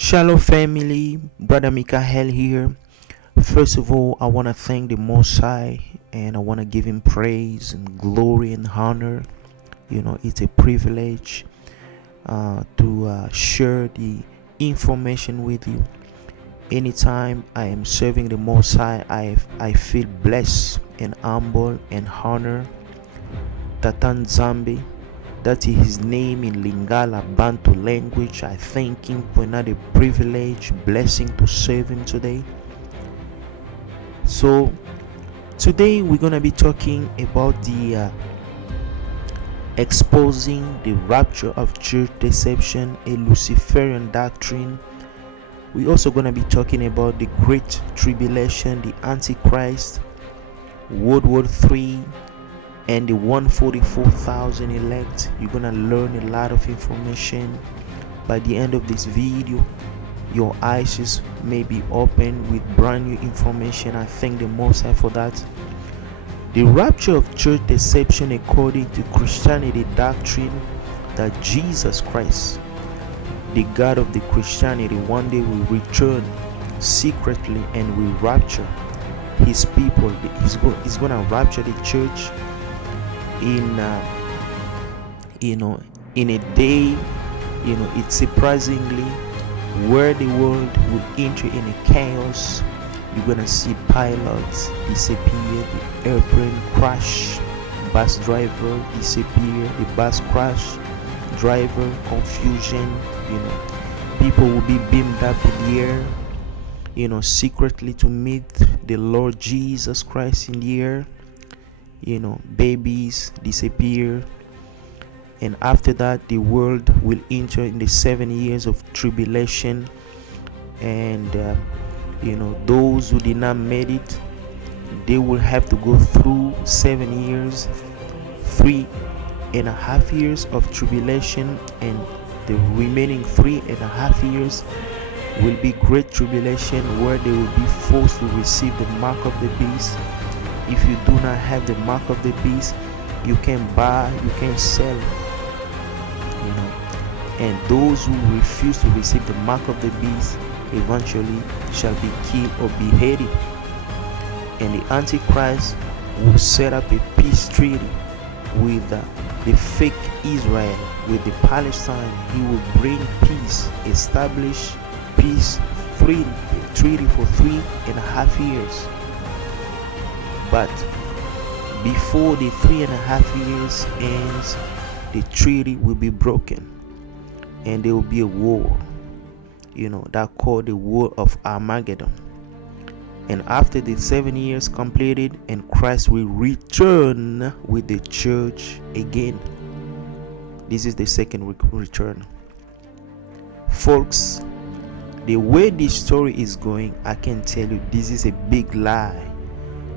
Shalom family, Brother Mikael here. First of all, I want to thank the Most High and I want to give him praise and glory and honor. It's a privilege to share the information with you. Anytime I am serving the Most High, I feel blessed and humble and honor. Tatan Zambi, that is his name in Lingala Bantu language. I thank him for another privilege, blessing to serve him today. So today we're gonna be talking about the exposing the Rapture of Church Deception, a Luciferian doctrine. We're also gonna be talking about the Great Tribulation, the Antichrist, WW3, and the 144,000 elect. You're gonna learn a lot of information. By the end of this video, your eyes may be open with brand new information. I thank the Most High for that. The Rapture of Church Deception, according to Christianity doctrine, that Jesus Christ, the God of the Christianity, one day will return secretly and will rapture his people. He's gonna rapture the church in a day. It's surprisingly where the world will enter in a chaos. You're gonna see pilots disappear, the airplane crash, bus driver disappear, the bus crash, driver confusion. People will be beamed up in the air, secretly to meet the Lord Jesus Christ in the air. Babies disappear, and after that the world will enter in the 7 years of tribulation, and those who did not make it, they will have to go through 7 years, 3.5 years of tribulation, and the remaining 3.5 years will be great tribulation, where they will be forced to receive the mark of the beast. If you do not have the mark of the beast, you can buy, you can sell. And those who refuse to receive the mark of the beast eventually shall be killed or beheaded. And the Antichrist will set up a peace treaty with the fake Israel, with the Palestine. He will bring peace, establish peace treaty for 3.5 years. But before the 3.5 years ends, the treaty will be broken, and there will be a war, that called the War of Armageddon. And after the 7 years completed, and Christ will return with the church again. This is the second return. Folks, the way this story is going, I can tell you this is a big lie.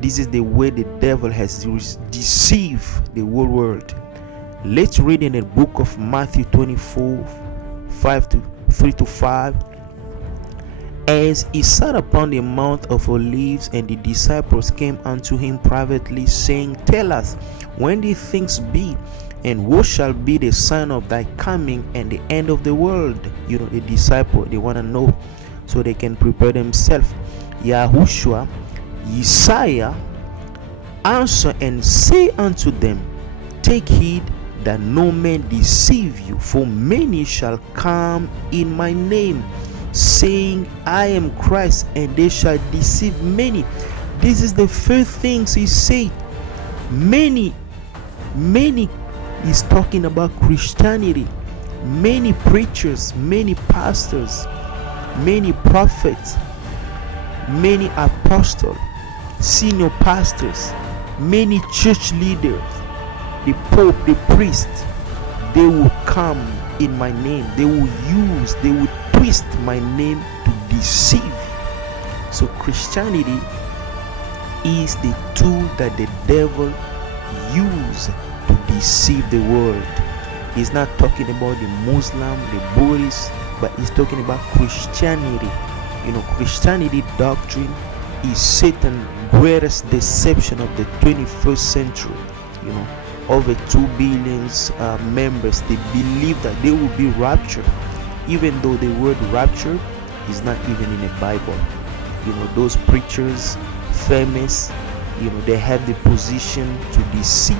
This is the way the devil has deceived the whole world. Let's read in the book of Matthew 24, 3-5. As he sat upon the Mount of Olives, and the disciples came unto him privately, saying, Tell us when these things be, and what shall be the sign of thy coming and the end of the world? The disciple, they want to know so they can prepare themselves. Yahushua, Yesaiah, answer and say unto them, Take heed that no man deceive you, for many shall come in my name, saying, I am Christ, and they shall deceive many. This is the first things he said. Many is talking about Christianity. Many preachers, many pastors, many prophets, many apostles, senior pastors, many church leaders, the Pope, the priest, they will come in my name. They will twist my name to deceive. So Christianity is the tool that the devil uses to deceive the world. He's not talking about the Muslim, the Buddhist, but he's talking about Christianity. Christianity doctrine is Satan's greatest deception of the 21st century. Over 2 billion members, they believe that they will be raptured even though the word rapture is not even in the Bible. Those preachers, famous, they have the position to deceive.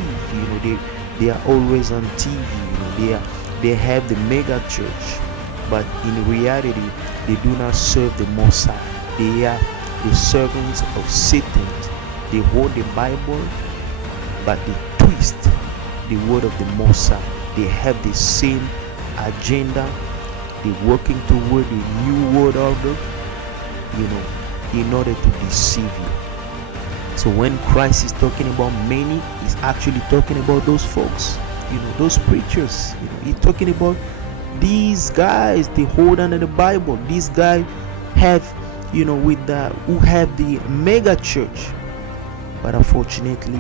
They are always on TV. They have the mega church, but in reality, they do not serve the Most High. They are the servants of Satan. They hold the Bible, but they twist the word of the Most High. They have the same agenda. They're working toward a new world order, in order to deceive you. So when Christ is talking about many, he's actually talking about those folks, those preachers. He's talking about these guys, they hold on to the Bible. These guys have, who have the mega church. But unfortunately,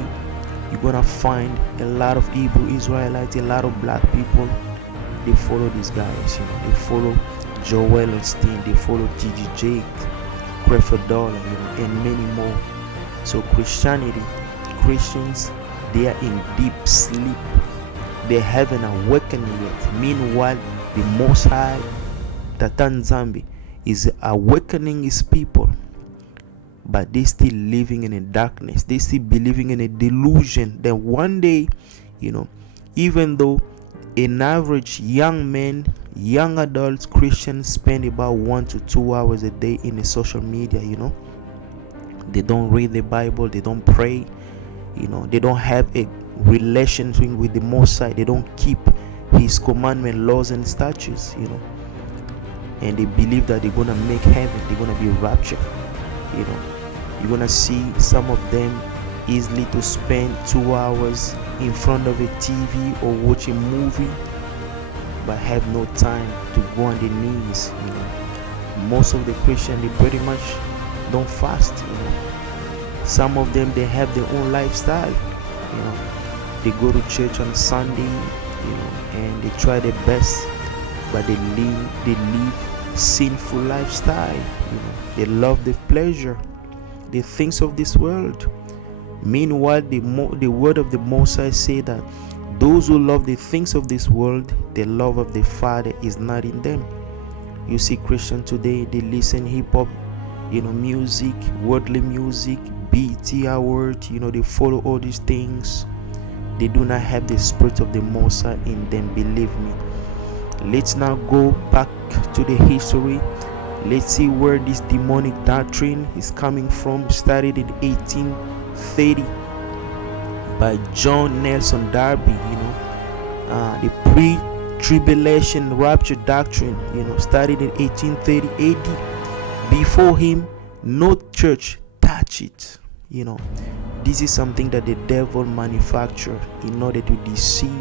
you're gonna find a lot of Hebrew Israelites, a lot of black people. They follow these guys. They follow Joel Osteen. They follow T.G. Jakes, Creford Dollar, and many more. So Christians, they are in deep sleep. They haven't awakened yet. Meanwhile, the Most High, Tatan Zambi, is awakening his people. But they still living in a darkness. They still believing in a delusion that one day, even though an average young adult Christian spend about 1 to 2 hours a day in the social media, they don't read the Bible, they don't pray, they don't have a relationship with the Most High, they don't keep his commandment, laws and statutes, and they believe that they're gonna make heaven, they're gonna be raptured. You're gonna see some of them easily to spend 2 hours in front of a TV or watch a movie, but have no time to go on their knees. Most of the Christians, they pretty much don't fast. Some of them, they have their own lifestyle. They go to church on Sunday, and they try their best, but they live sinful lifestyle. They love the pleasure, the things of this world. Meanwhile, the word of the Most High say that those who love the things of this world, the love of the Father is not in them. You see Christians today, they listen hip-hop, music, worldly music, BT award, they follow all these things. They do not have the spirit of the Most High in them, believe me. Let's now go back to the history. Let's see where this demonic doctrine is coming from. Started in 1830 by John Nelson Darby. The pre-tribulation rapture doctrine, started in 1830 AD. Before him, no church touched it. This is something that the devil manufactured in order to deceive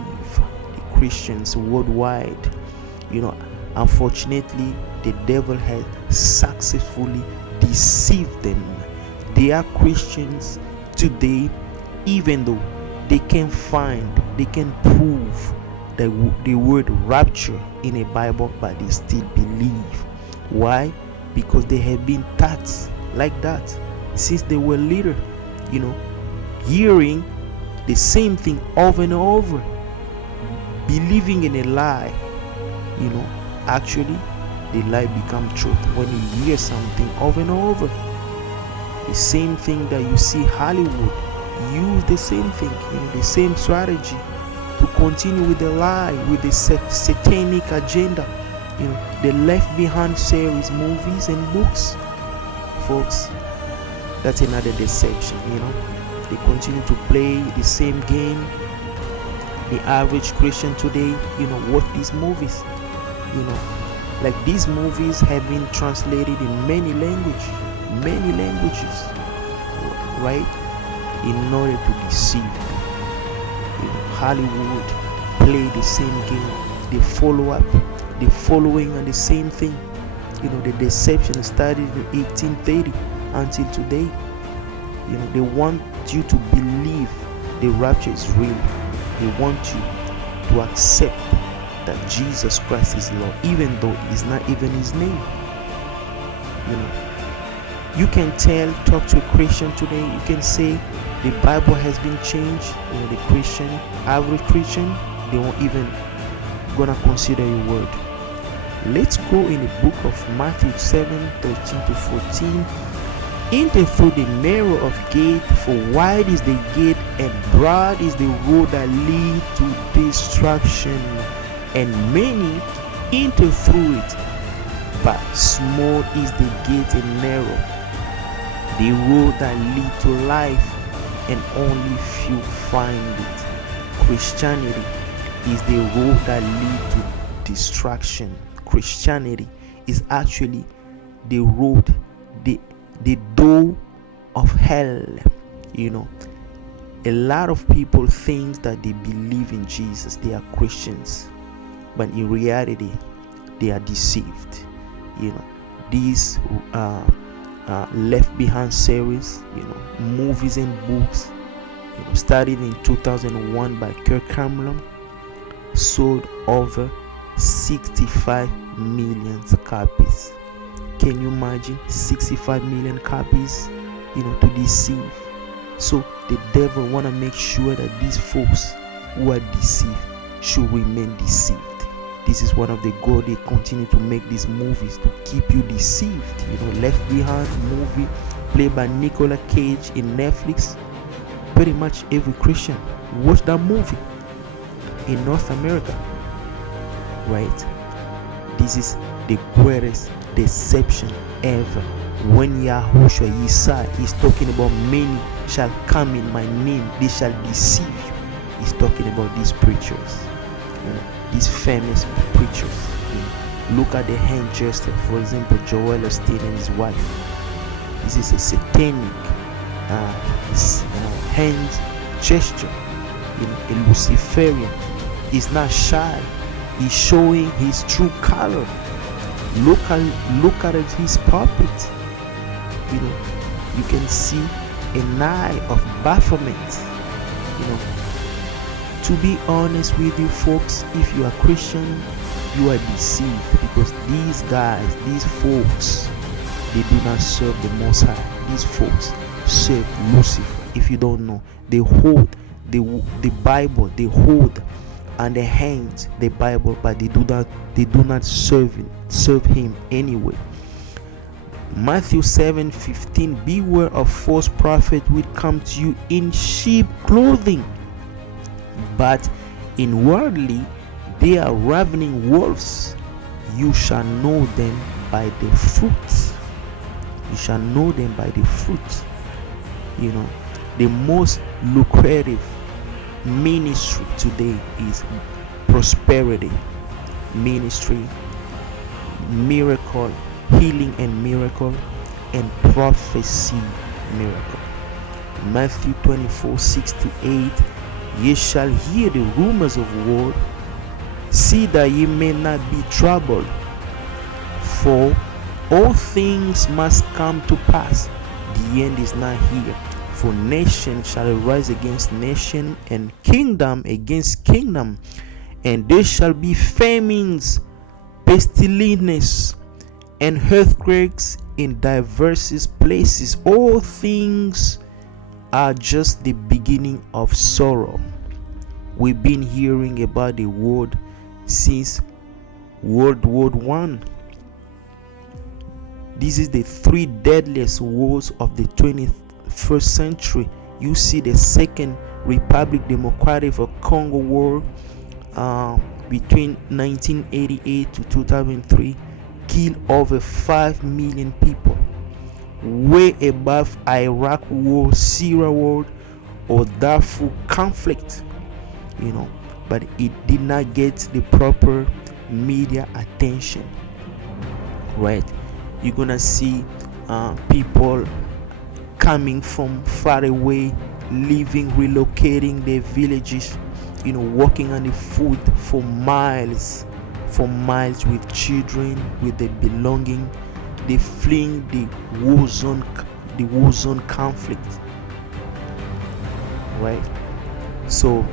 the Christians worldwide. Unfortunately, the devil has successfully deceived them. They are Christians today, even though they can prove the word rapture in a Bible, but they still believe. Why? Because they have been taught like that since they were little, hearing the same thing over and over, believing in a lie. Actually, the lie becomes truth when you hear something over and over. The same thing that you see Hollywood use, the same thing, the same strategy to continue with the lie, with the satanic agenda. The Left Behind series, movies and books, folks. That's another deception. They continue to play the same game. The average Christian today, watch these movies. Like these movies have been translated in many languages, right? In order to deceive you. Hollywood play the same game. They follow up. They're following on the same thing. The deception started in 1830 until today. They want you to believe the rapture is real. They want you to accept that Jesus Christ is Lord, even though it's not even his name. You can talk to a Christian today, you can say the Bible has been changed. The Christian, average Christian, they won't even gonna consider your word. Let's go in the book of Matthew 7:13-14. Enter through the narrow of gate, for wide is the gate and broad is the road that leads to destruction, and many enter through it. But small is the gate and narrow the road that leads to life, and only few find it. Christianity is the road that leads to destruction. Christianity is actually the road, the door of hell. A lot of people think that they believe in Jesus, they are Christians, but in reality they are deceived. These Left Behind series, movies and books, started in 2001 by Kirk Cameron, sold over 65 million copies. Can you imagine 65 million copies, to deceive? So the devil want to make sure that these folks who are deceived should remain deceived. This is one of the goals they continue to make these movies, to keep you deceived. Left Behind movie played by Nicolas Cage in Netflix. Pretty much every Christian watch that movie in North America, right? This is the greatest deception ever. When Yahushua Yesai is talking about many shall come in my name, they shall deceive you. He's talking about these preachers, these famous preachers. Look at the hand gesture, for example, Joel Osteen and his wife. This is a satanic hand gesture. A Luciferian is not shy. He's showing his true color. Look at his puppet. You can see an eye of bafflement. To be honest with you folks, if you are Christian, you are deceived, because these guys, these folks, they do not serve the Most High. These folks serve Lucifer. If you don't know, they hold the Bible, they hold and their hands the Bible, but they do not serve him anyway. Matthew 7:15, beware of false prophets which come to you in sheep clothing, but inwardly they are ravening wolves. You shall know them by the fruit. You shall know them by the fruit. The most lucrative ministry today is prosperity ministry, miracle, healing and miracle, and prophecy miracle. Matthew 24:6-8, ye shall hear the rumors of war. See that ye may not be troubled, for all things must come to pass. The end is not here. For nation shall rise against nation, and kingdom against kingdom, and there shall be famines, pestilence, and earthquakes in diverse places. All things are just the beginning of sorrow. We've been hearing about the world since World War I. This is the three deadliest wars of the 21st century. You see the Second Republic Democratic of Congo War between 1988 to 2003 killed over 5 million people, way above Iraq War, Syria War, or Darfur conflict. But it did not get the proper media attention, right? You're gonna see people coming from far away, leaving, relocating their villages, walking on the foot for miles with children, with their belonging. They fleeing the war zone conflict, right? So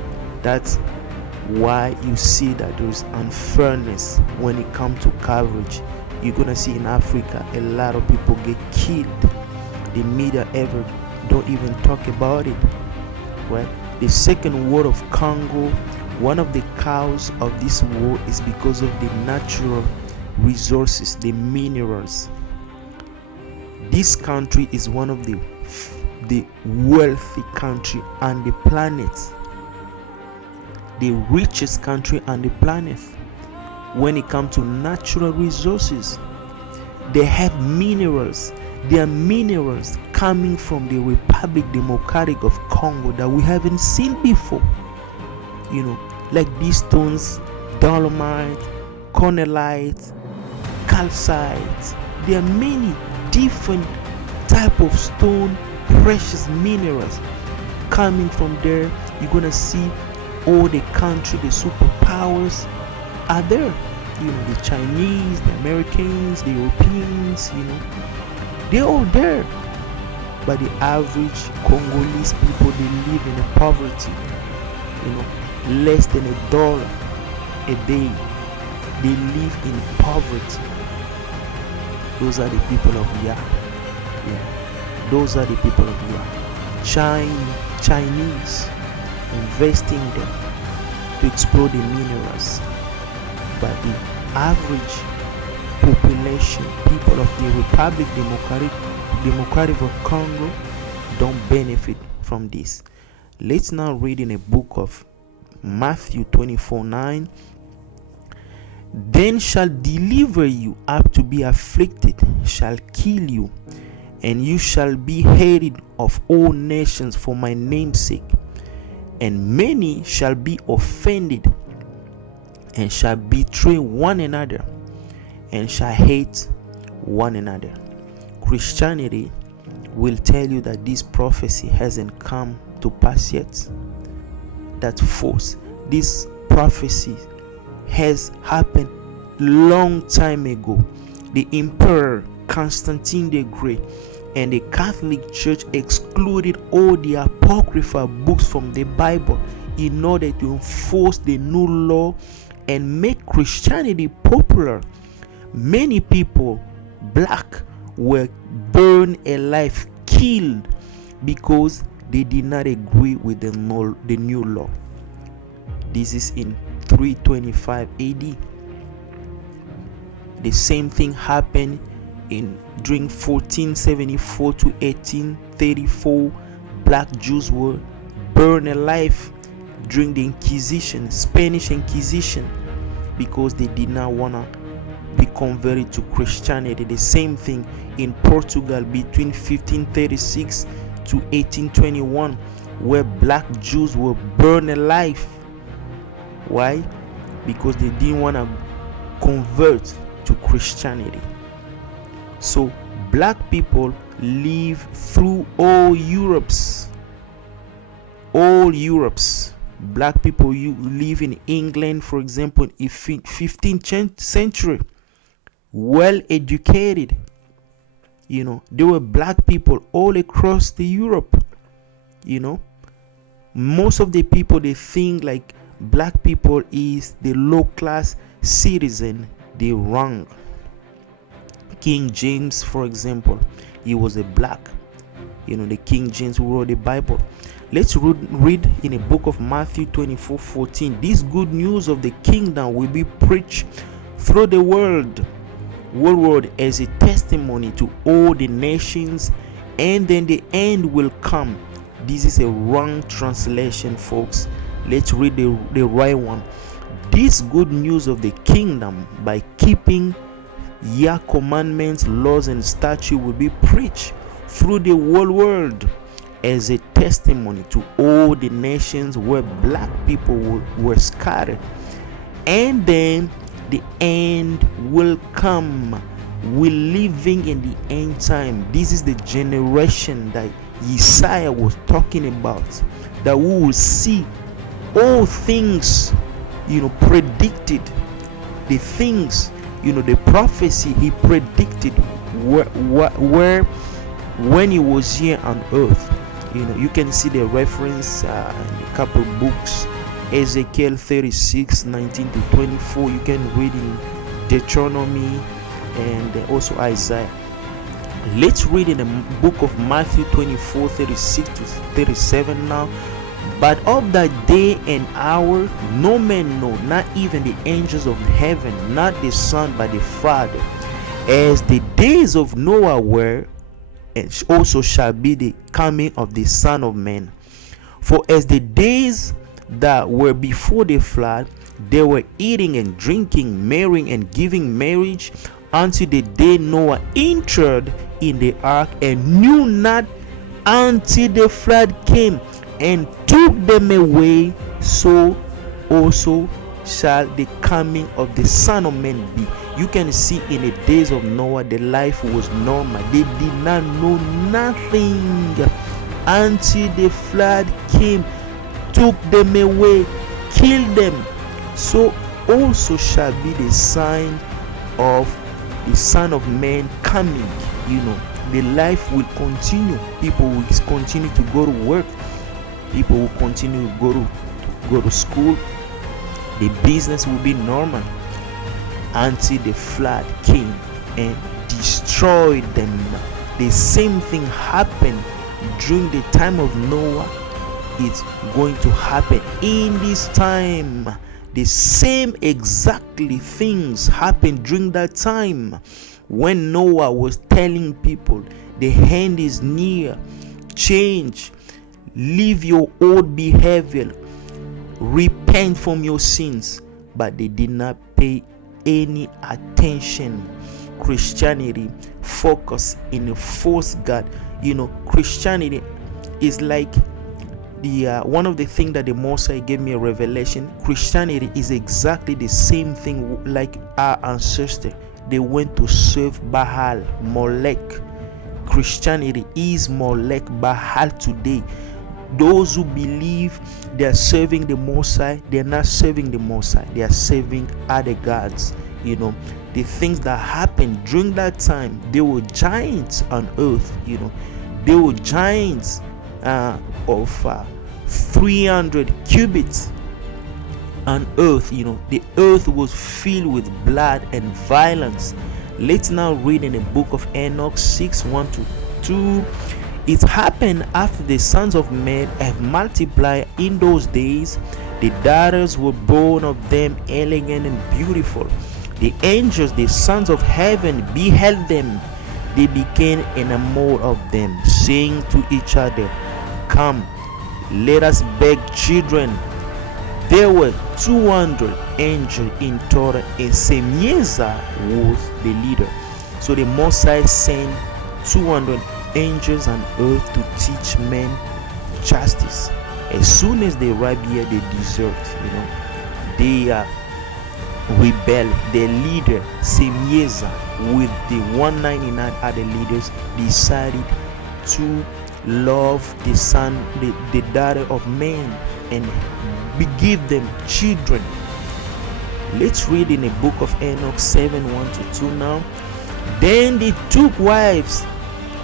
that's why you see that there's unfairness when it comes to coverage. You're gonna see in Africa a lot of people get killed. The media don't even talk about it, right? The Second War of Congo, one of the causes of this war is because of the natural resources, the minerals. This country is one of the wealthy country on the planet, the richest country on the planet. When it comes to natural resources, they have minerals. There are minerals coming from the Republic Democratic of Congo that we haven't seen before. Like these stones, dolomite, cornelite, calcite. There are many different type of stone, precious minerals coming from there. You're gonna see all the country, the superpowers are there. The Chinese, the Americans, the Europeans, they're all there. But the average Congolese people, they live in a poverty, less than $1 a day. They live in poverty. Those are the people of Yah. Those are the people of Yah. Chinese investing them to explore the minerals. But the average population, people of the Republic Democratic of Congo, don't benefit from this. Let's now read in a book of Matthew 24:9. Then shall deliver you up to be afflicted, shall kill you, and you shall be hated of all nations for my name's sake. And many shall be offended, and shall betray one another, and shall hate one another. Christianity will tell you that this prophecy hasn't come to pass yet. That's false. This prophecy has happened long time ago. The Emperor Constantine the Great and the Catholic Church excluded all the apocryphal books from the Bible in order to enforce the new law and make Christianity popular. Many people, black, were burned alive, killed, because they did not agree with the new law. This is in 325 AD. The same thing happened during 1474 to 1834. Black Jews were burned alive during the Inquisition, Spanish Inquisition, because they did not want to be converted to Christianity. The same thing in Portugal between 1536 to 1821, where black Jews were burned alive. Why? Because they didn't want to convert to Christianity. So black people live through all Europes. Black people live in England, for example, in 15th century, well educated. There were black people all across the Europe. Most of the people, they think like black people is the low class citizen. They're wrong. King James, for example, he was a black. The King James who wrote the Bible. Let's read in a book of Matthew 24:14. This good news of the kingdom will be preached through the world as a testimony to all the nations, and then the end will come. This is a wrong translation, folks. Let's read the right one. This good news of the kingdom, by keeping Yah commandments, laws, and statutes, will be preached through the whole world as a testimony to all the nations where black people were scattered, and then the end will come. We're living in the end time. This is the generation that Isaiah was talking about, that we will see all things predicted. The things, the prophecy he predicted where when he was here on earth. You can see the reference in a couple books. Ezekiel 36:19 to 24. You can read in Deuteronomy and also Isaiah. Let's read in the book of Matthew 24:36 to 37 now. But of that day and hour no man know, not even the angels of heaven, not the Son, but the Father. As the days of Noah were, and also shall be the coming of the Son of Man. For as the days that were before the flood, they were eating and drinking, marrying and giving marriage, until the day Noah entered in the ark, and knew not until the flood came and took them away. So also shall the coming of the Son of Man be. You can see in the days of Noah, the life was normal. They did not know nothing until the flood came, took them away, killed them. So also shall be the sign of the Son of Man coming. The life will continue. People will continue to go to work. People will continue to go to school. The business will be normal until the flood came and destroyed them. The same thing happened during the time of Noah. It's going to happen in this time. The same exactly things happened during that time when Noah was telling people the end is near. Change, leave your old behavior, repent from your sins. But they did not pay any attention. Christianity focus in a false God. Christianity is like the one of the things that the Messiah gave me a revelation. Christianity is exactly the same thing like our ancestors. They went to serve Baal, Molech. Christianity is Molech, Baal today. Those who believe they are serving the Messiah, they are not serving the Messiah. They are serving other gods. The things that happened during that time, they were giants on earth. They were giants of 300 cubits on earth. The earth was filled with blood and violence. Let's now read in the book of Enoch 6:1-2. It happened after the sons of men have multiplied in those days, the daughters were born of them, elegant and beautiful. The angels, the sons of heaven, beheld them. They became enamored of them, saying to each other, Come, let us beg children. There were 200 angels in total, and Semiezer was the leader. So the Messiah sent 200 angels on earth to teach men justice. As soon as they arrive here, they desert. They rebel. Their leader Semiezer, with the 199 other leaders, decided to love the son, the daughter of man, and give them children. Let's read in the book of Enoch 7:1-2 now. Then they took wives,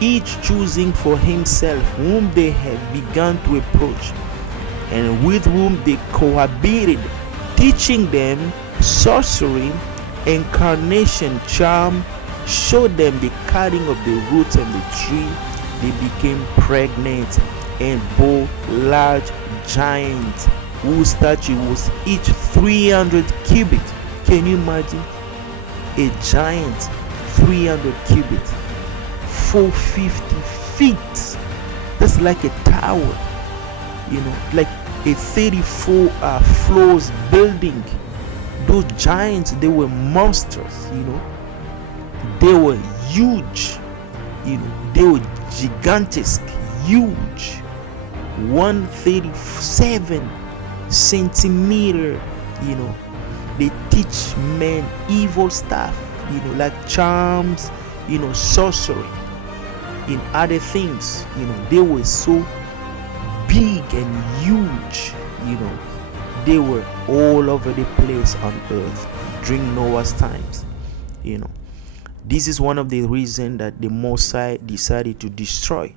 each choosing for himself whom they had begun to approach, and with whom they cohabited, teaching them sorcery, incarnation, charm, showed them the cutting of the roots of the tree. They became pregnant and bore large giants whose stature was each 300 cubits. Can you imagine? A giant 300 cubits, 450 feet. That's like a tower, like a 34 floors building. Those giants, they were monsters. They were huge. They were gigantesque, huge. 137 centimeter. They teach men evil stuff, like charms, sorcery, in other things. They were so big and huge. They were all over the place on earth during Noah's times. This is one of the reasons that the Messiah decided to destroy.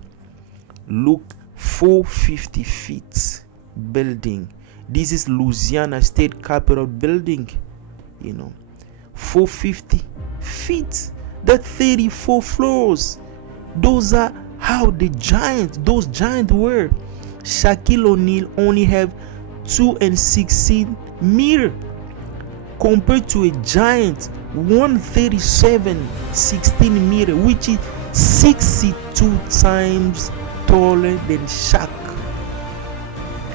Look, 450 feet building. This is Louisiana State Capitol building. 450 feet. That 34 floors. Those are how those giants were. Shaquille O'Neal only have 2 and 16 meter compared to a giant 137 16 meter, which is 62 times taller than Shaq.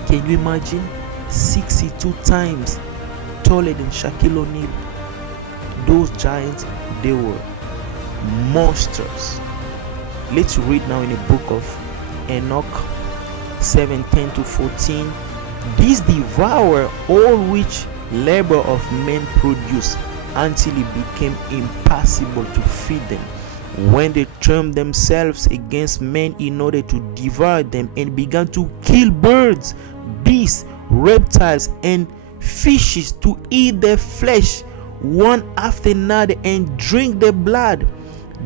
Can you imagine? 62 times taller than Shaquille O'Neal. Those giants, they were monsters. Let's read now in the book of Enoch 7:10-14. These devour all which labor of men produce, until it became impossible to feed them, when they turned themselves against men in order to devour them, and began to kill birds, beasts, reptiles, and fishes, to eat their flesh one after another, and drink their blood.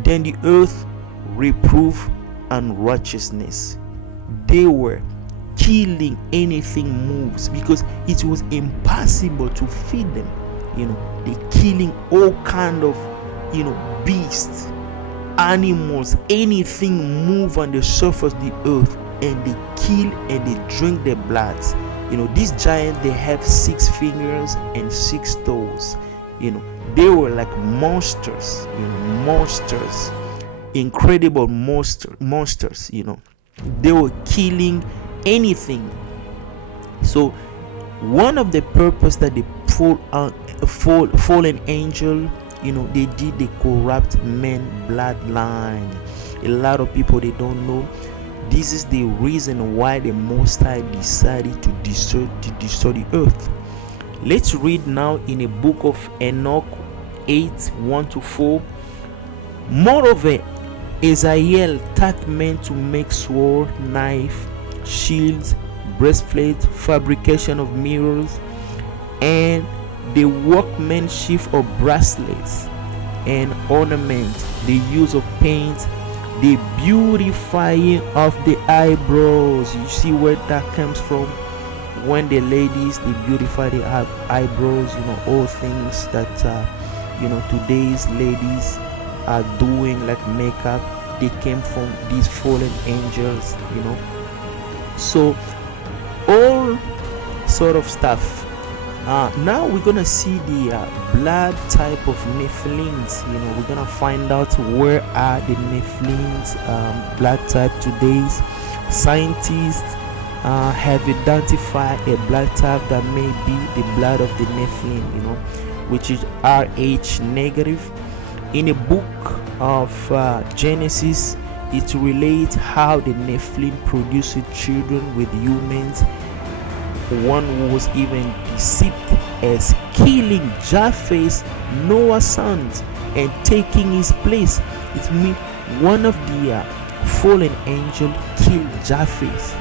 Then the earth reproved unrighteousness. They were killing anything moves, because it was impossible to feed them. They killing all kind of beasts, animals, anything move on the surface of the earth, and they kill and they drink their bloods. These giants, they have 6 fingers and 6 toes. They were like monsters, monsters, incredible monsters. They were killing anything. So one of the purpose that the fallen angel, they corrupt men bloodline. A lot of people, they don't know. This is the reason why the Most High decided to destroy the earth. Let's read now in the book of Enoch 8:1-4. Moreover, Israel taught men to make sword, knife, shields, breastplates, fabrication of mirrors, and the workmanship of bracelets and ornaments, the use of paint, the beautifying of the eyebrows. You see where that comes from? When the ladies, they beautify the eyebrows, all things that today's ladies are doing, like makeup, they came from these fallen angels. So all sort of stuff. Now we're gonna see the blood type of Nephilims. We're gonna find out where are the Nephilims blood type. Today's scientists have identified a blood type that may be the blood of the Nephilim, which is Rh negative. In the book of Genesis, it relates how the Nephilim produced children with humans. One was even deceived as killing Japheth, Noah's sons, and taking his place. It means one of the fallen angels killed Japheth,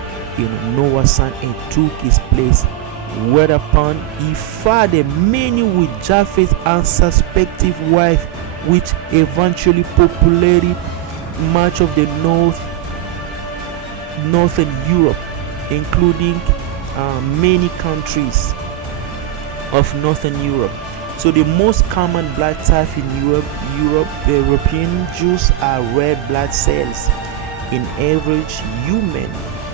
Noah's son, and took his place. Whereupon he fathered many with Japheth's unsuspecting wife, which eventually populated much of the northern Europe, including many countries of northern Europe. So the most common blood type in Europe, European Jews are red blood cells. In average human,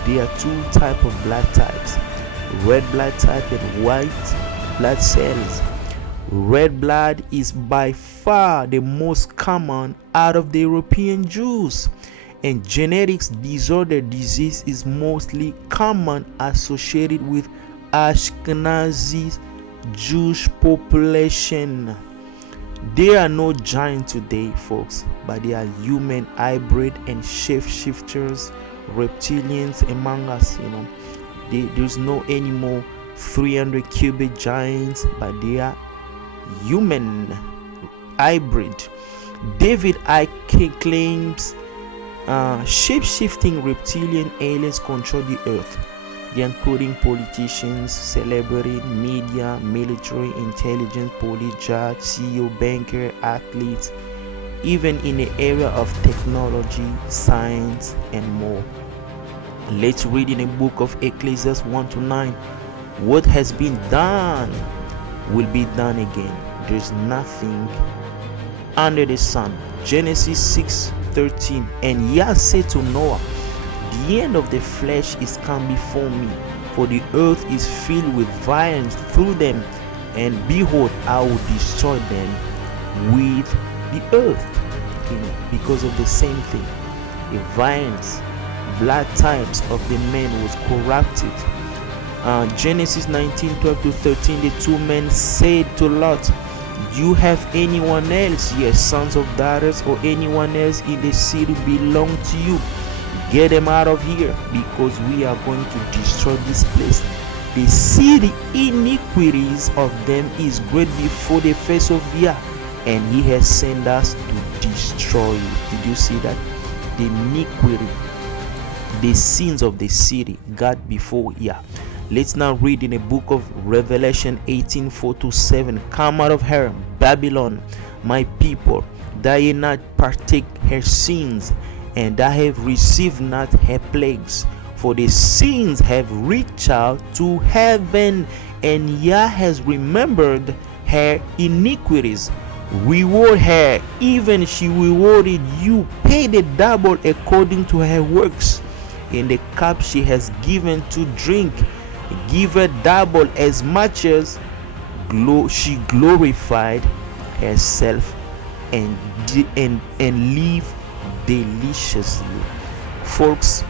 there are 2 types of blood types: red blood type and white blood cells. Red blood is by far the most common out of the European Jews, and genetics disorder disease is mostly common associated with Ashkenazi Jewish population. There are no giants today, folks, but there are human hybrid and shapeshifters, reptilians among us. There's no anymore 300 cubit giants, but they are human hybrid. David Icke claims shape-shifting reptilian aliens control the earth. They are including politicians, celebrity, media, military, intelligence, police, judge, CEO, banker, athletes, even in the area of technology, science, and more. Let's read in the book of Ecclesiastes 1-9. What has been done will be done again. There's nothing under the sun. Genesis 6:13. And Yah said to Noah, the end of the flesh is come before me, for the earth is filled with violence through them, and behold, I will destroy them with the earth. Because of the same thing, the violence, blood types of the men was corrupted. Genesis 19:12-13, the two men said to Lot, do you have anyone else, yes, sons of daughters, or anyone else in the city belong to you? Get them out of here, because we are going to destroy this place. The city iniquities of them is great before the face of Yah, and he has sent us to destroy it. Did you see that? The iniquity, the sins of the city got before Yah. Let's now read in the book of Revelation 18:4-7. Come out of her, Babylon, my people, that ye not partake her sins, and that have received not her plagues. For the sins have reached out to heaven, and Yah has remembered her iniquities. Reward her, even she rewarded you. Pay the double according to her works. In the cup she has given to drink, give her double as much as she glorified herself and live deliciously. Folks,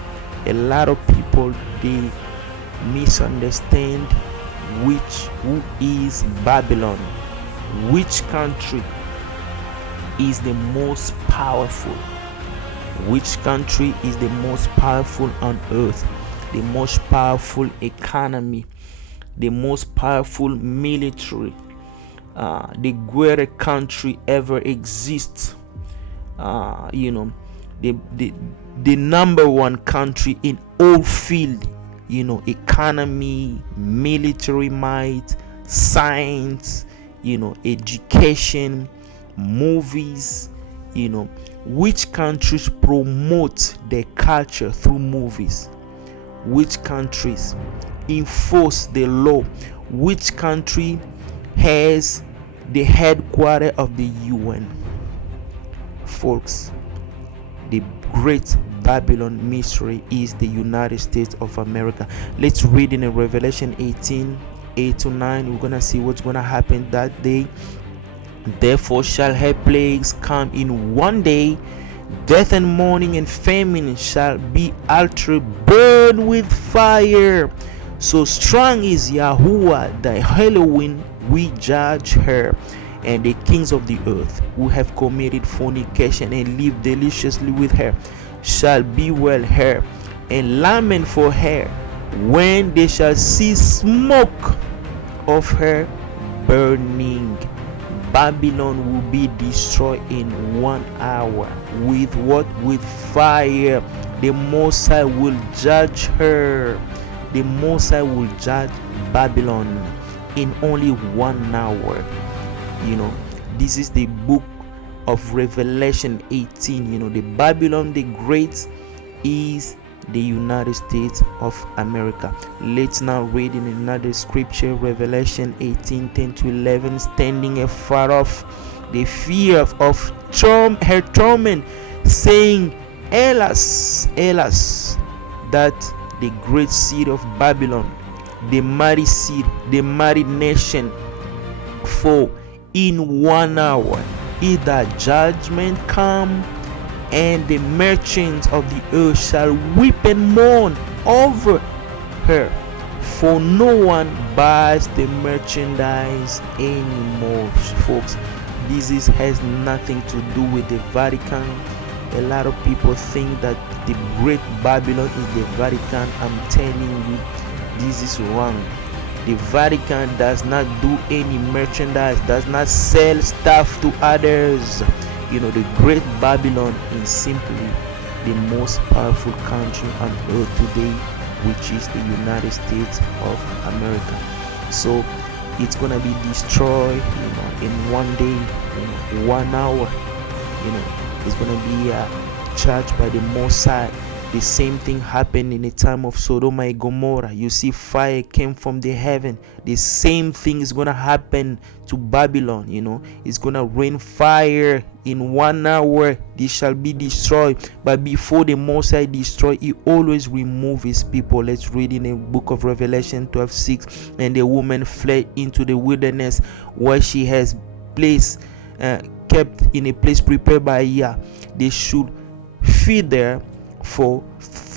a lot of people, they misunderstand who is Babylon, which country is the most powerful, which country is the most powerful on earth, the most powerful economy, the most powerful military, the greatest country ever exists. The number one country in all field, economy, military might, science, education, movies. Which countries promote their culture through movies? Which countries enforce the law? Which country has the headquarters of the UN? Folks, the great Babylon mystery is the United States of America. Let's read in Revelation 18:8-9. We're gonna see what's gonna happen that day. Therefore shall her plagues come in one day, death and mourning and famine shall be utterly burned with fire. So strong is Yahuwah thy Elohim, we judge her. And the kings of the earth who have committed fornication and live deliciously with her shall bewail her and lament for her when they shall see smoke of her burning. Babylon will be destroyed in 1 hour. With what? With fire. The Most High will judge her. The Most High will judge Babylon in only 1 hour. This is the book of Revelation 18. The Babylon the Great is the United States of America. Let's now read in another scripture, Revelation 18:10-11. Standing afar off, the fear of her torment, saying, Alas, alas, that the great city of Babylon, the mighty city, the mighty nation, for in 1 hour is that judgment come, and the merchants of the earth shall weep and mourn over her, for no one buys the merchandise anymore. Folks, this has nothing to do with the Vatican. A lot of people think that the great Babylon is the Vatican. I'm telling you, this is wrong. The Vatican does not do any merchandise, does not sell stuff to others. The great Babylon is simply the most powerful country on earth today, which is the United States of America. So it's gonna be destroyed, in one day, 1 hour. It's gonna be judged by the Most High. The same thing happened in the time of Sodom and Gomorrah. You see, fire came from the heaven. The same thing is going to happen to Babylon. It's going to rain fire in 1 hour. They shall be destroyed. But before the Most High destroy, he always remove his people. Let's read in the book of Revelation 12:6. And the woman fled into the wilderness, where she has kept in a place prepared by Yah. They should feed there for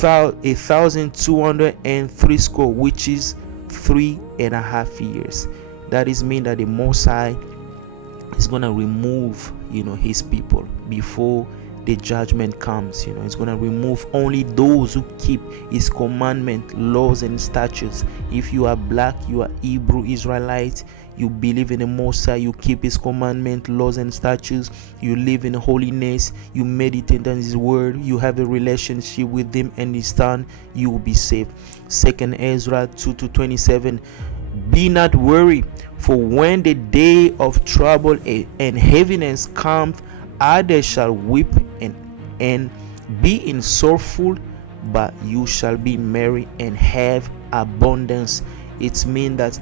1,203 score, which is 3.5 years. That is mean that the Most High is gonna remove his people before the judgment comes. It's gonna remove only those who keep his commandment, laws, and statutes. If you are black, you are Hebrew Israelite, you believe in the Most High, you keep his commandment, laws, and statutes, you live in holiness, you meditate on his word, you have a relationship with him and his son, you will be saved. 2 Ezra 2:27. Be not worried, for when the day of trouble and heaviness comes, others shall weep and be in sorrowful, but you shall be merry and have abundance. It means that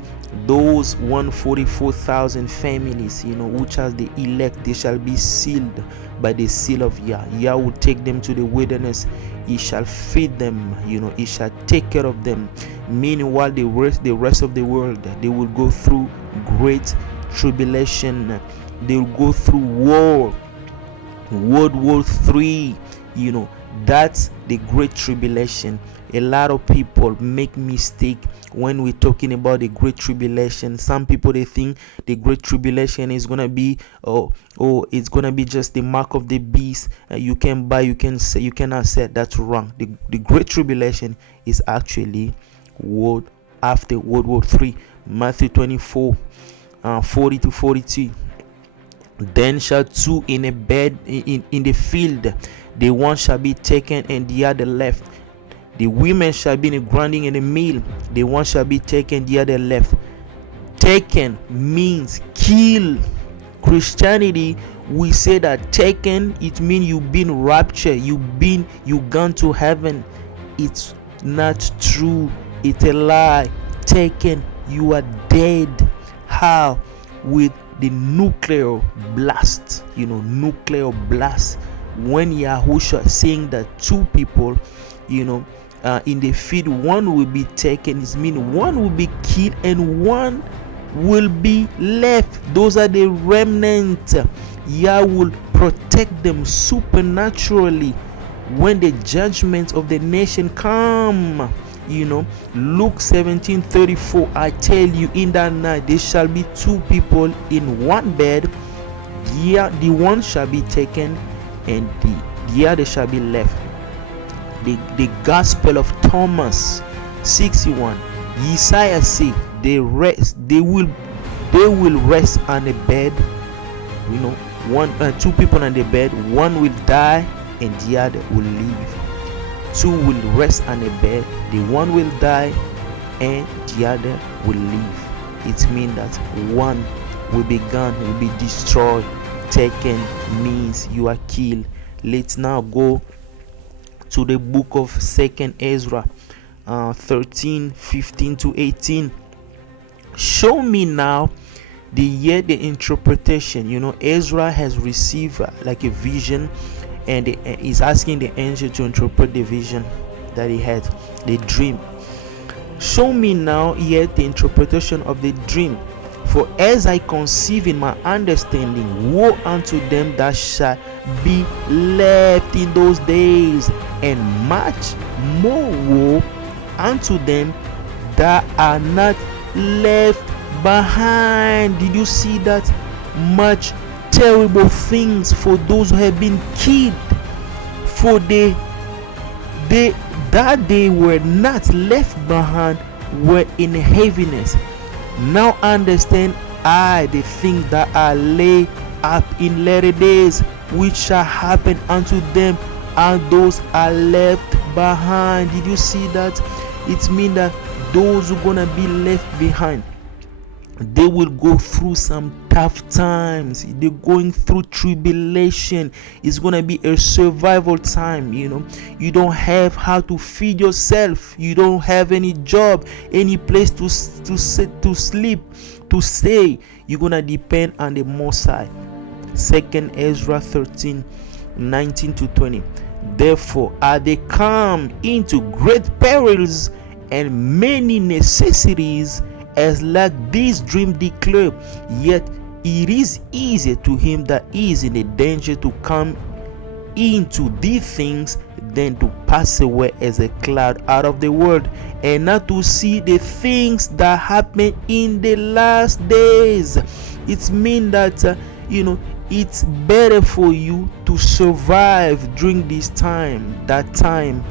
those 144,000 families, which are the elect, they shall be sealed by the seal of Yah. Yah will take them to the wilderness. He shall feed them, he shall take care of them. Meanwhile, the rest of the world, they will go through great tribulation. They will go through war, World War 3. That's the great tribulation. A lot of people make mistake when we're talking about the great tribulation. Some people, they think the great tribulation is gonna be it's gonna be just the mark of the beast. You can buy, you cannot say. That's wrong. The great tribulation is actually after World War 3. Matthew 24 40-42. Then shall two in a bed in the field, the one shall be taken and the other left. The women shall be grinding in the mill, the one shall be taken, the other left. Taken means kill. Christianity, we say that taken, it means you've been raptured, you gone to heaven. It's not true. It's a lie. Taken, you are dead. How? With the nuclear blast. Nuclear blast. When Yahusha saying that two people, in the field, one will be taken, it means one will be killed and one will be left. Those are the remnant. Yah will protect them supernaturally when the judgment of the nation come. Luke 17:34. I tell you, in that night there shall be two people in one bed. The one shall be taken and the other shall be left. The Gospel of Thomas 61. Isaiah say they will rest on the bed. Two people on the bed, one will die and the other will live. Two will rest on the bed, the one will die and the other will live. It means that one will be gone, will be destroyed. Taken means you are killed. Let's now go to the book of 2 Ezra 13:15-18. Show me now the interpretation. Ezra has received like a vision, and is asking the angel to interpret the vision that he had, the dream. Show me now yet the interpretation of the dream. For as I conceive in my understanding, woe unto them that shall be left in those days, and much more woe unto them that are not left behind. Did you see that? Much terrible things for those who have been killed, for that they were not left behind were in heaviness. Now understand I the things that are laid up in latter days, which shall happen unto them, and those are left behind. Did you see that? It means that those who are gonna be left behind, they will go through some tough times. They're going through tribulation. It's gonna be a survival time. You don't have how to feed yourself. You don't have any job, any place to sit, to sleep, to stay. You're gonna depend on the Most High. 2 Ezra 13:19-20. Therefore are they come into great perils and many necessities, as like this dream declare. Yet it is easier to him that is in a danger to come into these things than to pass away as a cloud out of the world, and not to see the things that happen in the last days. It means that it's better for you to survive during this time, that time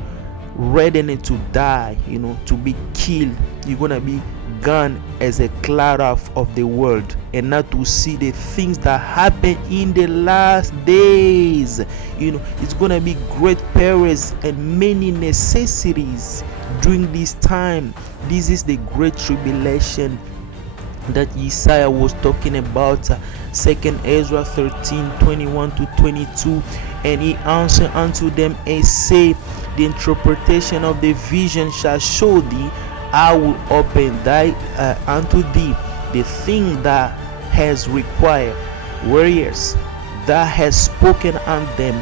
ready to die, to be killed. You're gonna be gone as a cloud of the world, and not to see the things that happen in the last days. It's gonna be great perils and many necessities during this time. This is the great tribulation that Isaiah was talking about. 2 Ezra 13:21-22. And he answered unto them and say, the interpretation of the vision shall show thee. I will open unto thee the thing that has required, whereas thou hast spoken on them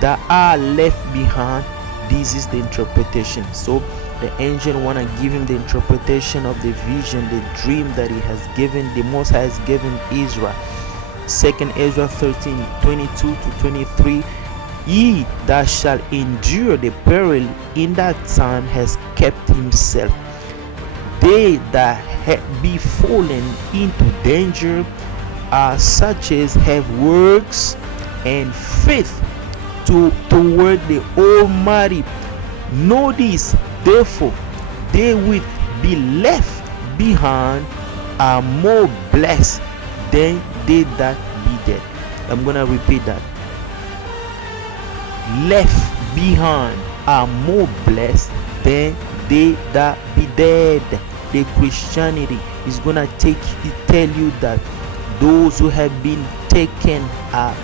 that are left behind. This is the interpretation. So the angel wanna give him the interpretation of the vision, the dream that he has given, the Most High has given Israel. 2 Ezra 13:22-23. He that shall endure the peril in that time has kept himself. They that be fallen into danger are such as have works and faith toward the Almighty. Know this, therefore, they which be left behind are more blessed than they that be dead. I'm gonna repeat that. Left behind are more blessed than they that be dead. The Christianity is gonna tell you that those who have been taken are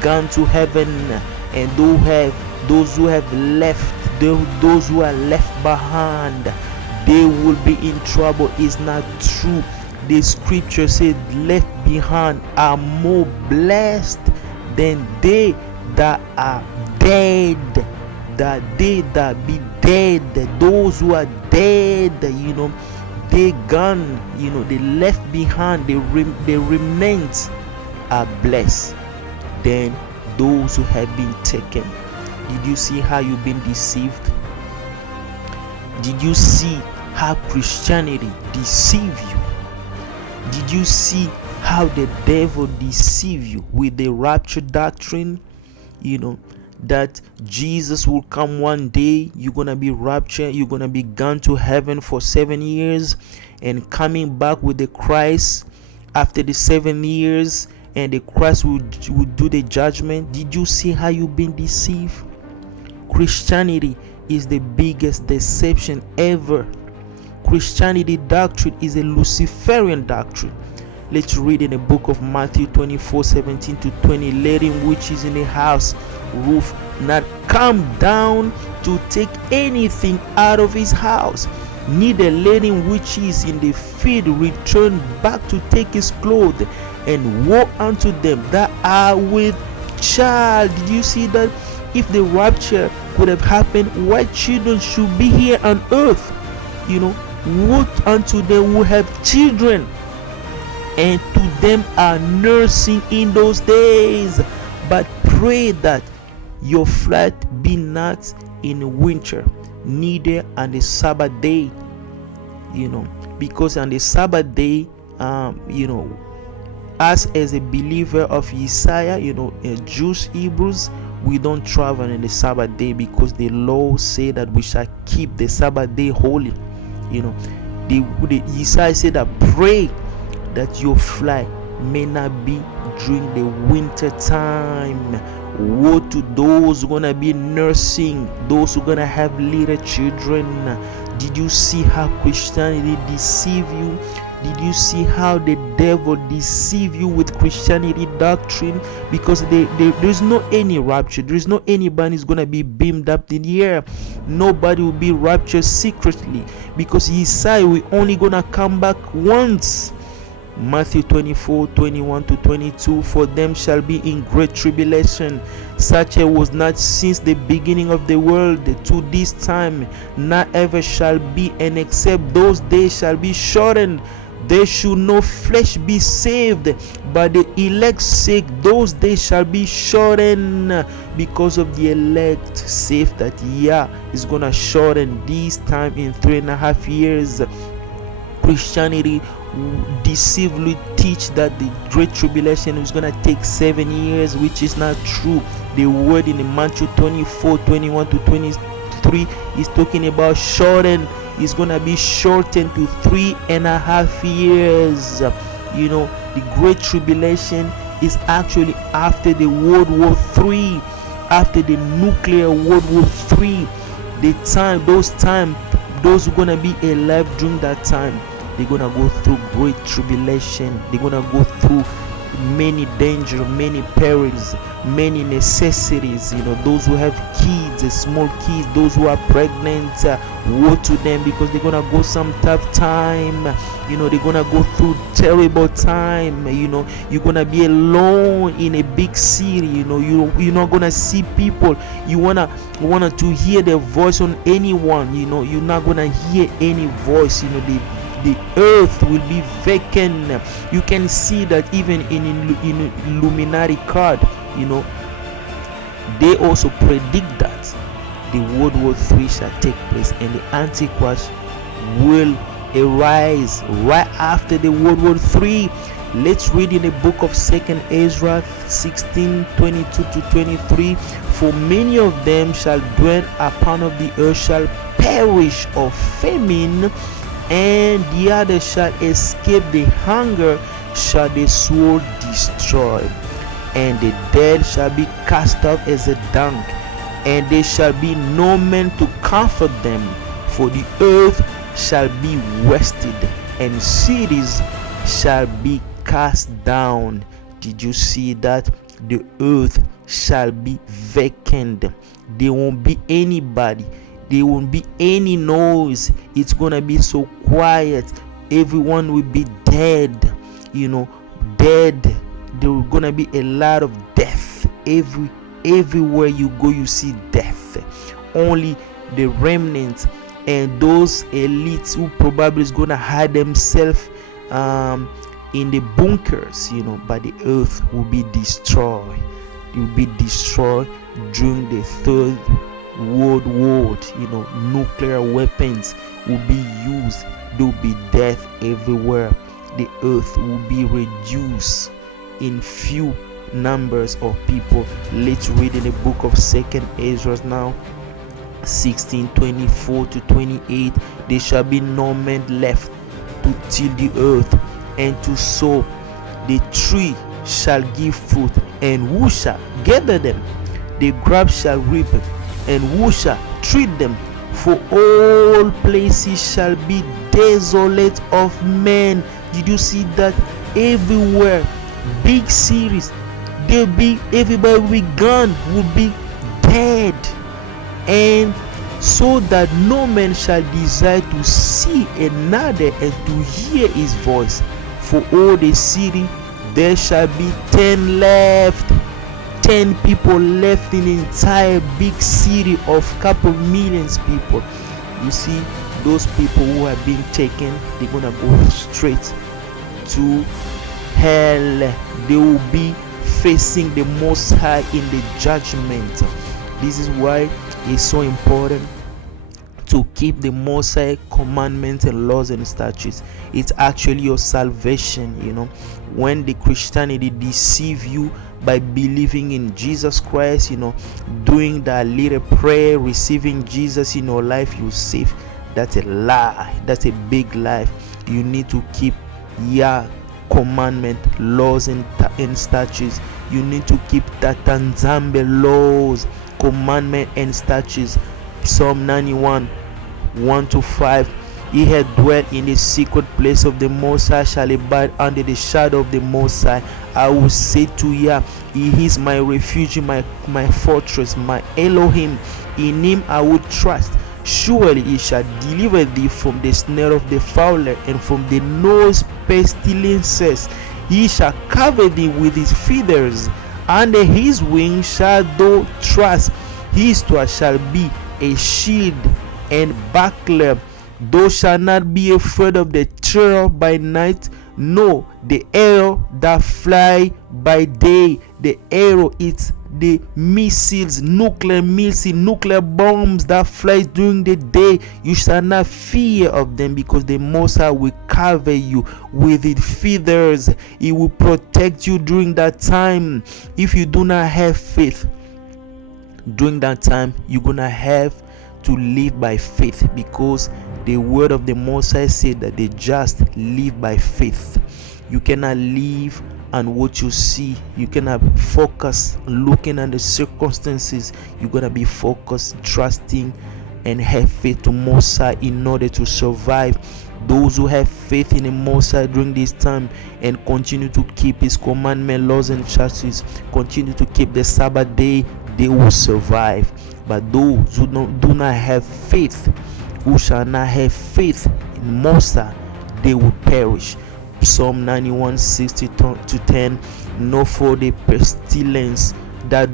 gone to heaven, and those who have left, those who are left behind, they will be in trouble. It's not true. The scripture said left behind are more blessed than they that are dead. That they that be dead, those who are dead, they gone, they left behind, the remnants are blessed than those who have been taken. Did you see how you've been deceived? Did you see how Christianity deceive you? Did you see how the devil deceive you with the rapture doctrine? That Jesus will come one day, you're gonna be raptured, you're gonna be gone to heaven for 7 years, and coming back with the Christ after the 7 years, and the Christ will do the judgment. Did you see how you've been deceived? Christianity is the biggest deception ever. Christianity doctrine is a Luciferian doctrine. Let's read in the book of Matthew 24:17-20. Let him which is in the house roof not come down to take anything out of his house, neither let him which is in the field return back to take his clothes. And woe unto them that are with child. Did you see that? If the rapture could have happened, why children should be here on earth? Woe unto them who have children, and to them are nursing in those days. But pray that your flight be not in winter, neither on the Sabbath day. Because on the Sabbath day, us as a believer of Isaiah, Jews, Hebrews, we don't travel on the Sabbath day, because the law say that we shall keep the Sabbath day holy. The Isaiah said that pray that your flight may not be during the winter time. Woe to those who are gonna be nursing, those who are gonna have little children. Did you see how Christianity deceive you? Did you see how the devil deceive you with Christianity doctrine? Because there's no any rapture. There's no anybody is gonna be beamed up in the air. Nobody will be raptured secretly, because he said we only gonna come back once. Matthew 24:21-22, for them shall be in great tribulation, such as was not since the beginning of the world to this time, not ever shall be, and except those days shall be shortened, there should no flesh be saved, but the elect's sake those days shall be shortened, because of the elect save that is gonna shorten this time in 3.5 years. Christianity deceivingly teach that the great tribulation is gonna take 7 years, which is not true. The word in Matthew 24:21-23 is talking about shortened. It's gonna be shortened to 3.5 years. The great tribulation is actually after the World War III, after the nuclear World War III. Those who are gonna be alive during that time, they're gonna go through great tribulation. They're gonna go through many dangers, many perils, many necessities. Those who have kids, small kids, those who are pregnant, woe to them, because they're gonna go some tough time. They're gonna go through terrible time. You're gonna be alone in a big city. You're not gonna see people. You wanna to hear their voice on anyone. You're not gonna hear any voice. The earth will be vacant. You can see that even in Illuminati card. They also predict that the World War III shall take place, and the Antichrist will arise right after the World War III. Let's read in the book of 2nd Ezra 16:22-23. For many of them shall dwell upon of the earth shall perish of famine, and the others shall escape the hunger, shall the sword destroy. And the dead shall be cast off as a dung, and there shall be no man to comfort them, for the earth shall be wasted, and cities shall be cast down. Did you see that? The earth shall be vacant. There won't be anybody. There won't be any noise. It's gonna be so quiet. Everyone will be dead. Dead. There will gonna be a lot of death. Everywhere you go, you see death. Only the remnants and those elites who probably is gonna hide themselves in the bunkers. But the earth will be destroyed. It will be destroyed during the Third World War. Nuclear weapons will be used. There will be death everywhere. The earth will be reduced in few numbers of people. Let's read in the book of 2nd Ezra now, 16:24-28. There shall be no man left to till the earth and to sow. The tree shall give fruit, and who shall gather them? The grapes shall ripen, and who shall treat them? For all places shall be desolate of men. Did you see that? Everywhere, big cities, everybody will be gone, will be dead, and so that no man shall desire to see another and to hear his voice. For all the city there shall be 10 left. 10 people left in the entire big city of couple millions people. You see, those people who are being taken, they're gonna go straight to hell. They will be facing the Most High in the judgment. This is why it's so important to keep the Most High commandments and laws and statutes. It's actually your salvation. When the Christianity deceive you by believing in Jesus Christ, doing that little prayer, receiving Jesus in your life, you save. That's a lie. That's a big lie. You need to keep commandment, laws and statutes. You need to keep Tatanzambe laws, commandment and statutes. Psalm 91 1-5. He had dwelt in the secret place of the Most High shall abide under the shadow of the Most High. I will say to Yah, He is my refuge, my fortress, my Elohim. In Him I will trust. Surely He shall deliver thee from the snare of the fowler and from the noisome pestilences. He shall cover thee with His feathers, under His wings shalt thou trust. His twelve shall be a shield and buckler. Thou shalt not be afraid of the terror by night, no, the arrow that fly by day. The arrow is the missiles, nuclear bombs that fly during the day. You shall not fear of them, because the Most High will cover you with His feathers. He will protect you during that time. If you do not have faith during that time, you're gonna have to live by faith, because the word of the Most High said that the just live by faith. You cannot live on what you see. You cannot focus looking at the circumstances. You're gonna be focused, trusting, and have faith to Most High in order to survive. Those who have faith in the Most High during this time and continue to keep His commandment, laws, and statutes, continue to keep the Sabbath day, they will survive. But those who do not have faith, who shall not have faith in Most High, they will perish. Psalm 91:6-10. No, for the pestilence that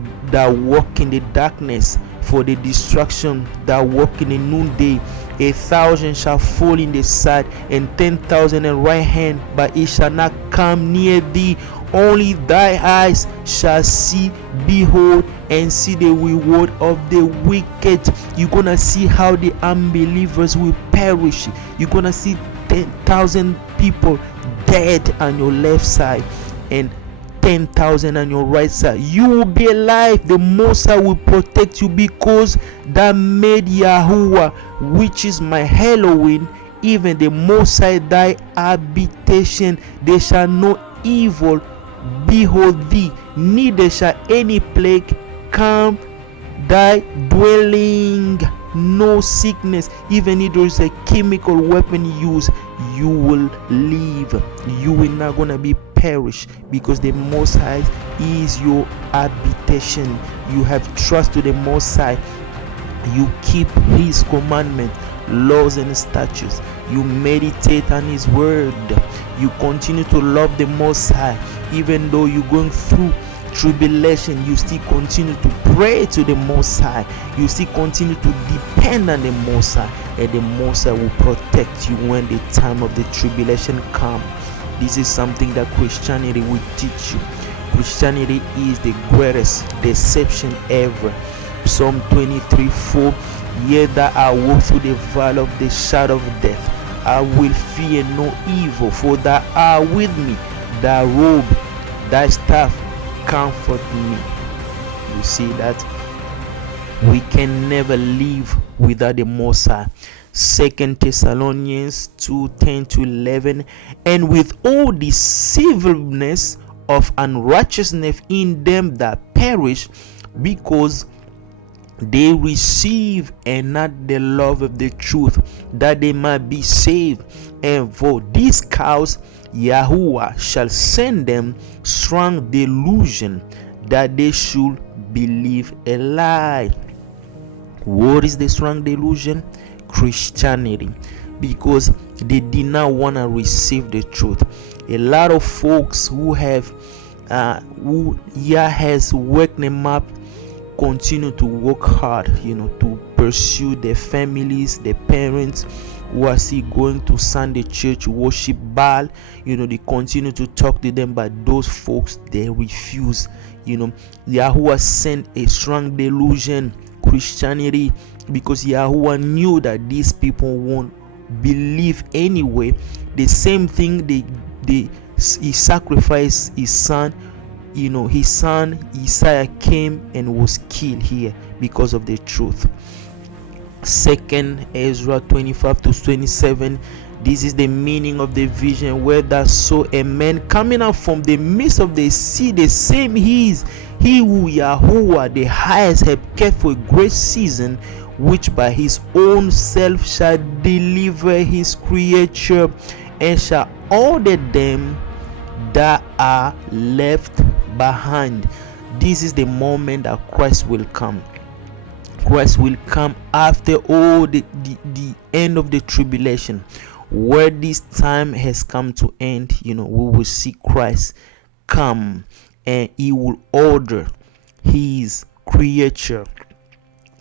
walk in the darkness, for the destruction that walk in the noonday. 1,000 shall fall in the side, and 10,000 in right hand, but it shall not come near thee. Only thy eyes shall see, behold, and see the reward of the wicked. You're gonna see how the unbelievers will perish. You're gonna see 10,000 people dead on your left side and 10,000 on your right side. You will be alive. The Most High will protect you, because that made Yahuwah, which is my Elohim, even the Most High thy habitation. They shall no evil behold thee, neither shall any plague come thy dwelling. No sickness, even if there is a chemical weapon used, you will live. You will not gonna be perish, because the Most High is your habitation. You have trust to the Most High. You keep His commandment, laws, and statutes. You meditate on His word. You continue to love the Most High, even though you're going through tribulation. You still continue to pray to the Most High. You still continue to depend on the Most High, and the Most High will protect you when the time of the tribulation comes. This is something that Christianity will teach you. Christianity is the greatest deception ever. Psalm 23:4. Yea, that I walk through the valley of the shadow of death, I will fear no evil, for thou art with me. Thy robe, thy staff comfort me. You see that we can never live without the Most High. 2 Thessalonians 2:10-11. And with all deceivableness of unrighteousness in them that perish, because they receive and not the love of the truth, that they might be saved. And for this cause Yahuwah shall send them strong delusion, that they should believe a lie. What is the strong delusion? Christianity. Because they did not want to receive the truth. A lot of folks who have who Yah has worked them up continue to work hard, to pursue their families, their parents who are still going to Sunday church, worship Baal. They continue to talk to them, but those folks, they refuse. Yahuwah sent a strong delusion, Christianity, because Yahuwah knew that these people won't believe anyway. The same thing he sacrificed his son. His son Isaiah came and was killed here because of the truth. 2 Ezra 25-27. This is the meaning of the vision, where that saw a man coming out from the midst of the sea. The same he who Yahuwah the highest have kept for a great season, which by his own self shall deliver his creature, and shall order them that are left behind. This is the moment that Christ will come. Christ will come after all the end of the tribulation, where this time has come to end. We will see Christ come, and he will order his creature,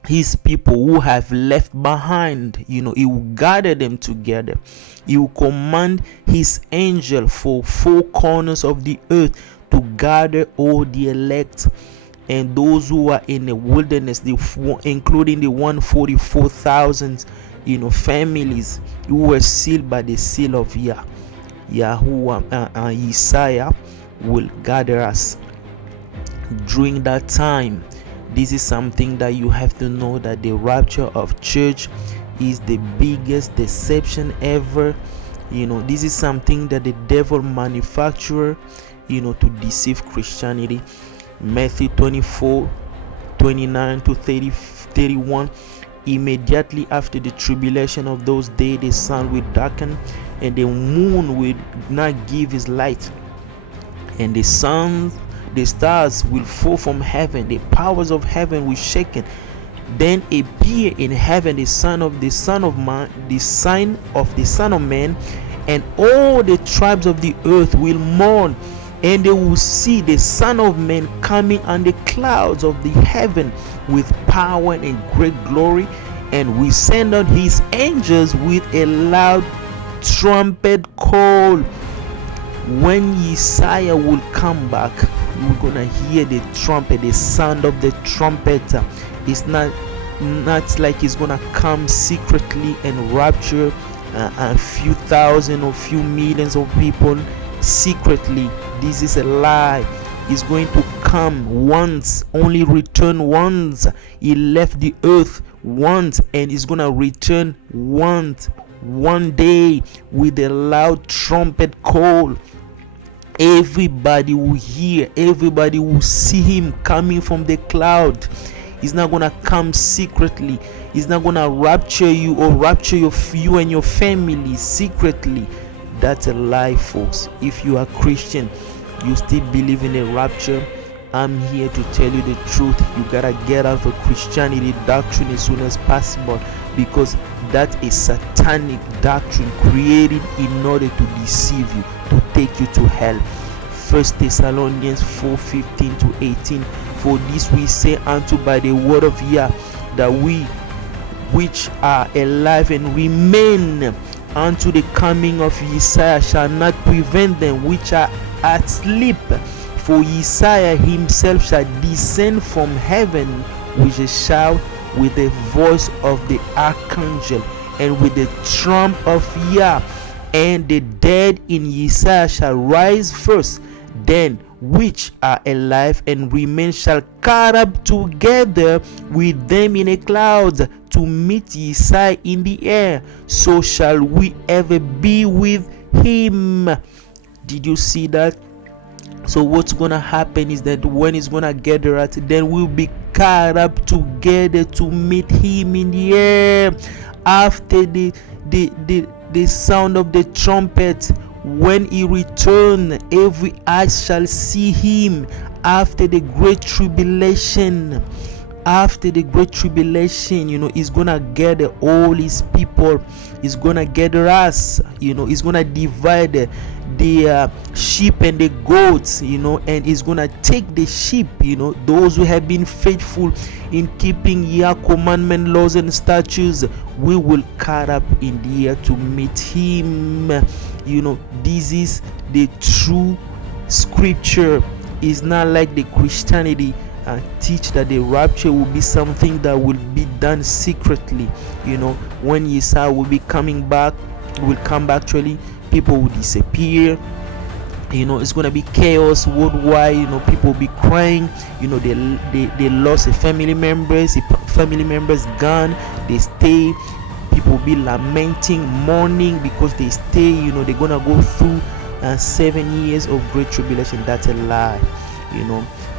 his people who have left behind. He will gather them together. He will command his angel for 4 corners of the earth to gather all the elect and those who are in the wilderness, including the 144,000 families who were sealed by the seal of Yahuwah. Isaiah will gather us during that time. This is something that you have to know, that the rapture of church is the biggest deception ever. This is something that the devil manufactured to deceive Christianity. Matthew 24:29 to 31. Immediately after the tribulation of those days, the sun will darken, and the moon will not give his light, and the stars will fall from heaven. The powers of heaven will shaken. Then appear in heaven the sign of the Son of Man, and all the tribes of the earth will mourn, and they will see the Son of Man coming on the clouds of the heaven with power and great glory, and we send out his angels with a loud trumpet call. When Isaiah will come back, we're gonna hear the trumpet, the sound of the trumpet. It's not like he's gonna come secretly and rapture a few thousand or few millions of people secretly. This is a lie. He's going to come once, only return once. He left the earth once, and he's gonna return once, one day, with a loud trumpet call. Everybody will hear, everybody will see him coming from the cloud. He's not gonna come secretly. He's not gonna rapture you or rapture you and your family secretly. That's a lie, folks. If you are Christian, you still believe in a rapture, I'm here to tell you the truth. You gotta get out of Christianity doctrine as soon as possible, because that is satanic doctrine created in order to deceive you, to take you to hell. 1 Thessalonians 4:15 to 18. For this we say unto by the word of Yah, that we which are alive and remain unto the coming of Isaiah shall not prevent them which are asleep. For Isaiah himself shall descend from heaven with a shout, with the voice of the archangel, and with the trump of Yah, and the dead in Isaiah shall rise first. Then which are alive and remain shall caught up together with them in a cloud to meet Isaiah in the air. So shall we ever be with him. Did you see that? So what's gonna happen is that when he's gonna gather us, then we'll be caught up together to meet him in the air. After the sound of the trumpet, when he return, every eye shall see him. After the great tribulation, he's gonna gather all his people. He's gonna gather us. He's gonna divide the sheep and the goats, and he's gonna take the sheep, those who have been faithful in keeping Yah commandment, laws and statutes. We will caught up in the air to meet him. This is the true scripture. It's not like the Christianity teach that the rapture will be something that will be done secretly. When Yeshua will be coming back, will come back, actually people will disappear. It's gonna be chaos worldwide. People will be crying. They lost a family members gone. They stay people be lamenting, mourning, because they stay, they're gonna go through 7 years of great tribulation. That's a lie.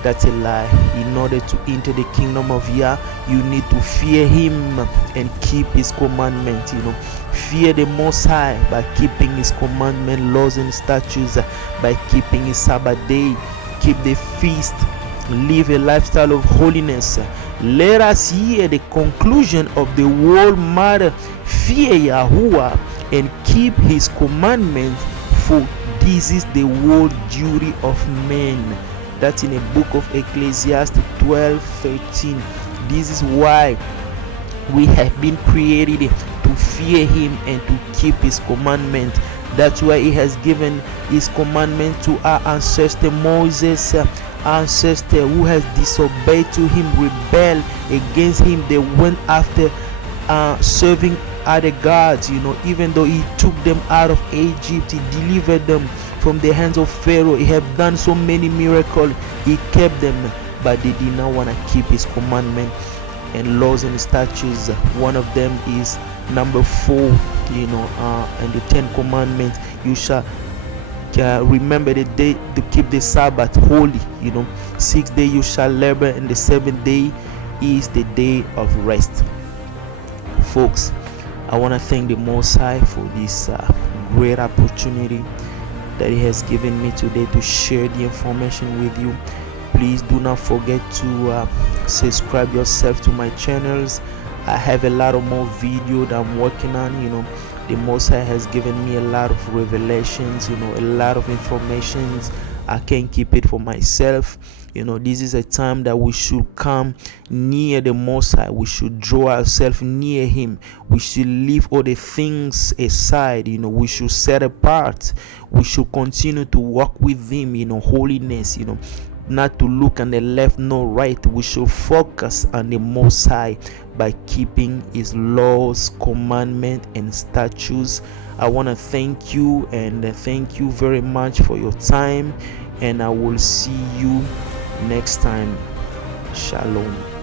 That's a lie. In order to enter the kingdom of Yah, you need to fear him and keep his commandment. Fear the Most High by keeping his commandment, laws and statutes, by keeping his Sabbath day, keep the feast, live a lifestyle of holiness. Let us hear the conclusion of the whole matter. Fear Yahuwah and keep his commandment, for this is the whole duty of men. That's in the book of Ecclesiastes 12:13. This is why we have been created to fear him and to keep his commandment. That's why he has given his commandment to our ancestor Moses, ancestor who has disobeyed to him, rebelled against him. They went after serving other gods, even though he took them out of Egypt, he delivered them from the hands of Pharaoh. He have done so many miracles, he kept them, but they did not want to keep his commandment and laws and statutes. One of them is number 4, and the 10 commandments. You shall remember the day to keep the Sabbath holy. 6 days you shall labor, and the 7th day is the day of rest. Folks, I want to thank the Most High for this great opportunity that he has given me today to share the information with you. Please do not forget to subscribe yourself to my channels. I have a lot of more video that I'm working on. The Most High has given me a lot of revelations, a lot of informations. I can't keep it for myself. This is a time that we should come near the Most High. We should draw ourselves near him. We should leave all the things aside. We should set apart. We should continue to walk with him, holiness, not to look on the left nor right. We should focus on the Most High by keeping his laws, commandments, and statutes. I want to thank you, and thank you very much for your time, and I will see you next time. Shalom.